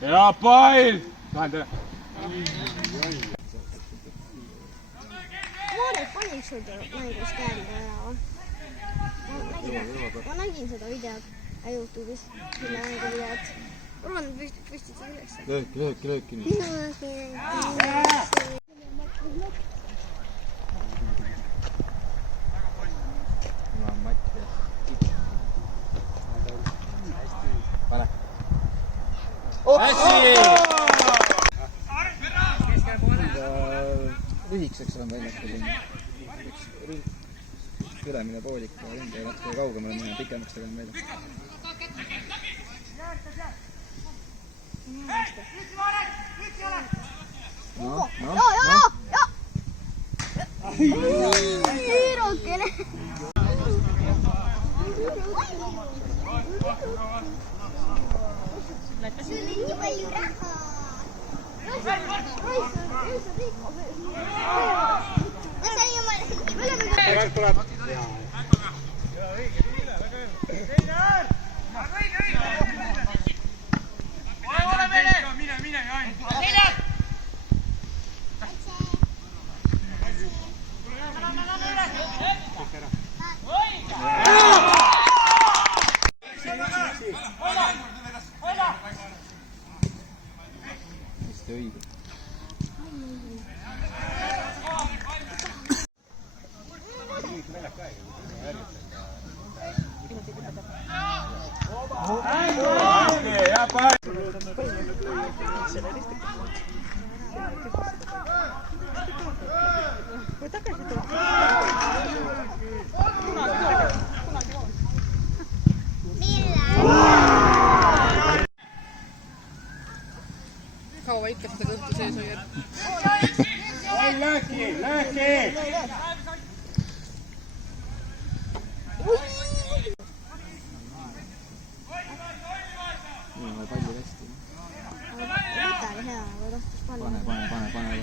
hea pall! Vahendada. Noored panid sul mängus käända ära või? Ma nägin seda videot YouTube'is, selle mängu videot. Roland püstitas üles. Lööki. Lühikeseks olen väljakul. Ülemine poolik ja ründaja natuke kaugemale minna, pikemaks tegema välja. Hiirukene! See oli nii palju raha! Ma sain jumala... Õige. Kaua ikka seda kõhtu sees hoiad? Lööki! Nii on palju hästi. Võta oli hea, aga tahtis panna. Pane.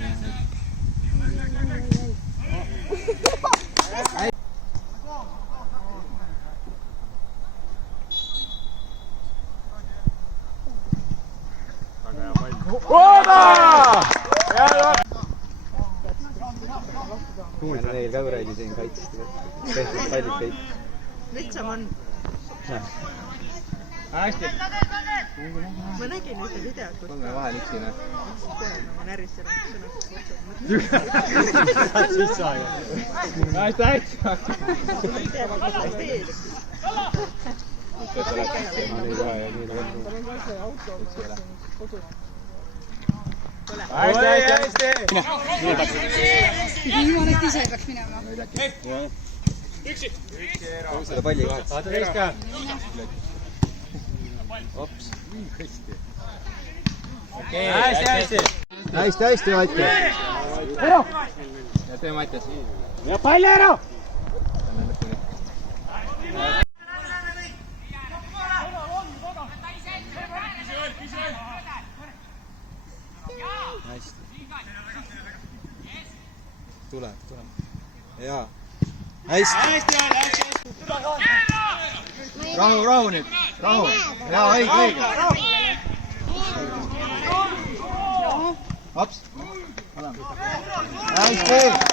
Kuulsin neil ka kuradi siin kaitsest. Tehtud pallid kõik. Lihtsam on. Hästi! Ma nägin ühte videot, kus Pange vahel üksi, näe. ma närvisin sõnast Siis aega. Hästi! ma ei tea, kas hästi ees. Hästi! Niimoodi ise peaks minema. Selle palli kaheks. Ops. Hästi, Mati. Ja tee Mattias. Ja palli ära! Hästi. Tuleb. Jaa. Hästi. Rahu nüüd. Rahu. Jaa, õige. Hops. Hästi.